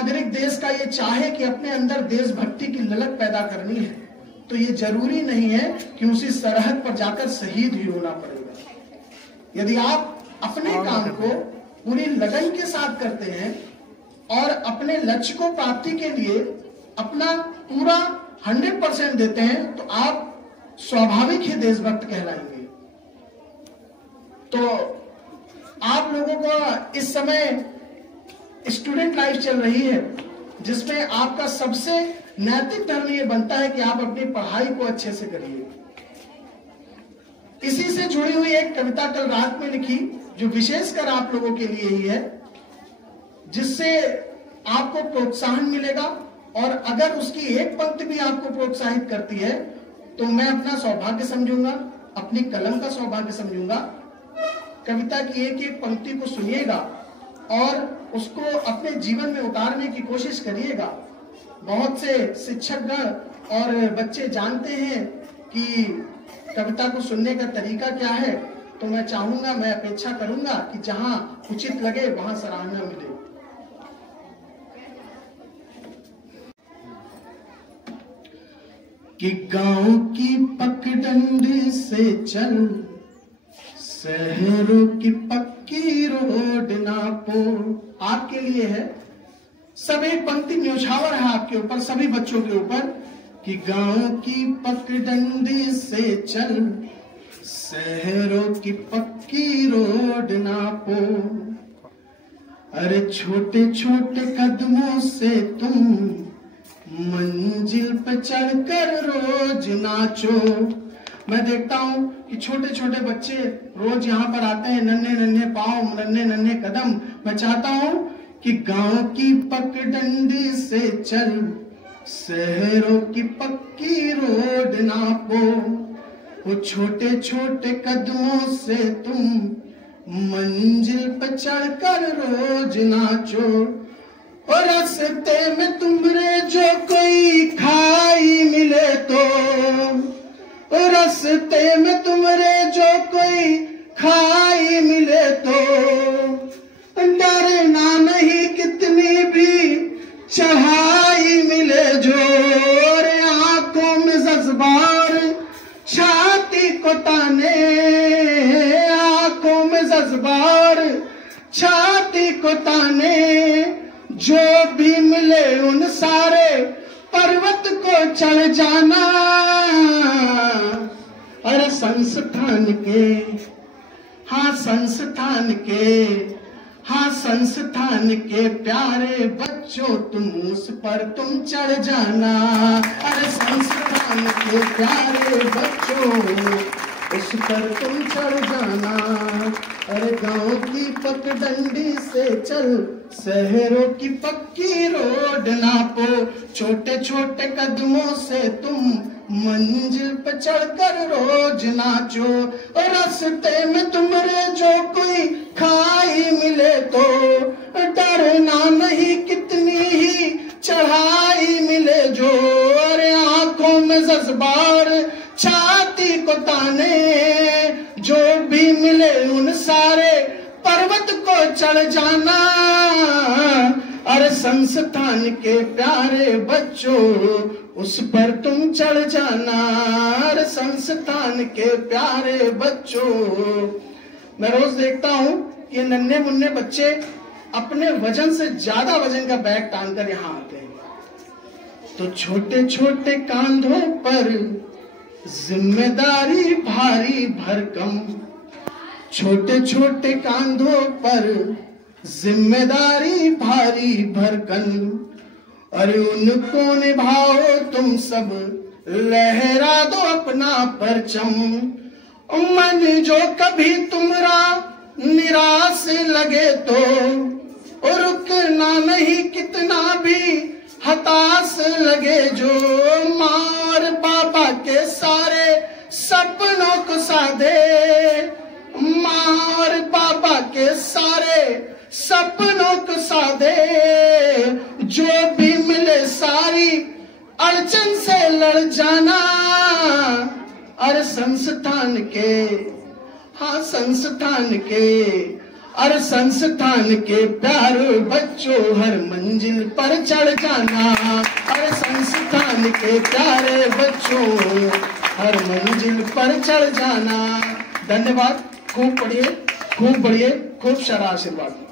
नागरिक देश का ये चाहे कि अपने अंदर देशभक्ति की ललक पैदा करनी है, तो ये जरूरी नहीं है कि उसी सरहद पर जाकर शहीद ही होना पड़ेगा। यदि आप अपने काम को पूरी लगन के साथ करते हैं और अपने लक्ष्य को प्राप्ति के लिए अपना पूरा 100% देते हैं, तो आप स्वाभाविक ही देशभक्त कहलाएंगे। तो आप लोगों को इस समय स्टूडेंट लाइफ चल रही है, जिसमें आपका सबसे नैतिक धर्म ये बनता है कि आप अपनी पढ़ाई को अच्छे से करिए। इसी से जुड़ी हुई एक कविता कल रात में लिखी, जो विशेषकर आप लोगों के लिए ही है, जिससे आपको प्रोत्साहन मिलेगा। और अगर उसकी एक पंक्ति भी आपको प्रोत्साहित करती है, तो मैं अपना सौभाग्य समझूंगा, अपनी कलम का सौभाग्य समझूंगा। कविता की एक एक पंक्ति को सुनिएगा और उसको अपने जीवन में उतारने की कोशिश करिएगा। बहुत से शिक्षकगण और बच्चे जानते हैं कि कविता को सुनने का तरीका क्या है, तो मैं चाहूंगा, मैं अपेक्षा करूंगा कि जहां उचित लगे वहां सराहना मिले। कि गांव की पगडंड से चल, शहरों की पक्की रोड नापो। आपके लिए है, सब एक पंक्ति न्यौछावर है आपके ऊपर, सभी बच्चों के ऊपर। कि गांव की पगडंड से चल, शहरों की पक्की रोड नापो। अरे छोटे छोटे कदमों से तुम मंजिल पर चढ़कर रोज नाचो। मैं देखता हूं कि छोटे छोटे बच्चे रोज यहाँ पर आते हैं, नन्हे नन्हे पांव, नन्हे नन्हे कदम। मैं चाहता हूं कि गांव की पगडंड से चल, शहरों की पक्की रोड नापो। वो छोटे छोटे कदमों से तुम मंजिल पर चढ़कर रोज नाचो। और रास्ते में तुमरे जो कोई खाई मिले तो, रास्ते में तुमरे जो कोई खाई मिले तो, डरना नहीं कितनी भी चढ़ाई मिले जो। और आंखों में जज्बार छाती को ताने, आंखों में जज्बार छाती को ताने। जो भी मिले उन सारे पर्वत को चढ़ जाना। अरे संस्थान के, हाँ संस्थान के, हाँ संस्थान के प्यारे बच्चों, तुम उस पर तुम चढ़ जाना। अरे संस्थान के प्यारे बच्चों, उस पर तुम चढ़ जाना। अरे गांव की पगडंडी से चल, शहरों की पक्की रोड नापो। छोटे छोटे कदमों से तुम मंजिल पे चढ़कर रोज नाचो। और रास्ते में तुमरे जो कोई खाई मिले तो, डरना नहीं कितनी ही चढ़ाई मिले जो। और आंखों में जज्बार छाती को ताने, जो भी मिले उन सारे पर्वत को चढ़ जाना। अरे संस्थान के प्यारे बच्चों, उस पर तुम चढ़ जाना। अरे संस्थान के प्यारे बच्चों। मैं रोज देखता हूँ ये नन्हे मुन्ने बच्चे अपने वजन से ज्यादा वजन का बैग टांगकर यहाँ आते हैं। तो छोटे छोटे कांधों पर जिम्मेदारी भारी भरकम, छोटे छोटे कांधों पर जिम्मेदारी भारी भरकम। अरे उनको निभाओ तुम सब, लहरा दो अपना परचम। मन जो कभी तुमरा निराश लगे तो, रुकना नहीं कितना भी हताश लगे जो। मार बाबा के सारे सपनों को साधे, मार बाबा के सारे सपनों को साधे। जो भी मिले सारी अड़चन से लड़ जाना। अरे संस्थान के, हाँ संस्थान के, अरे संस्थान के प्यारे बच्चों हर मंजिल पर चढ़ जाना। अरे संस्थान के प्यारे बच्चों हर मंजिल पर चढ़ जाना। धन्यवाद। खूब पढ़िए, खूब बढ़िए, खूब सारा आशीर्वाद।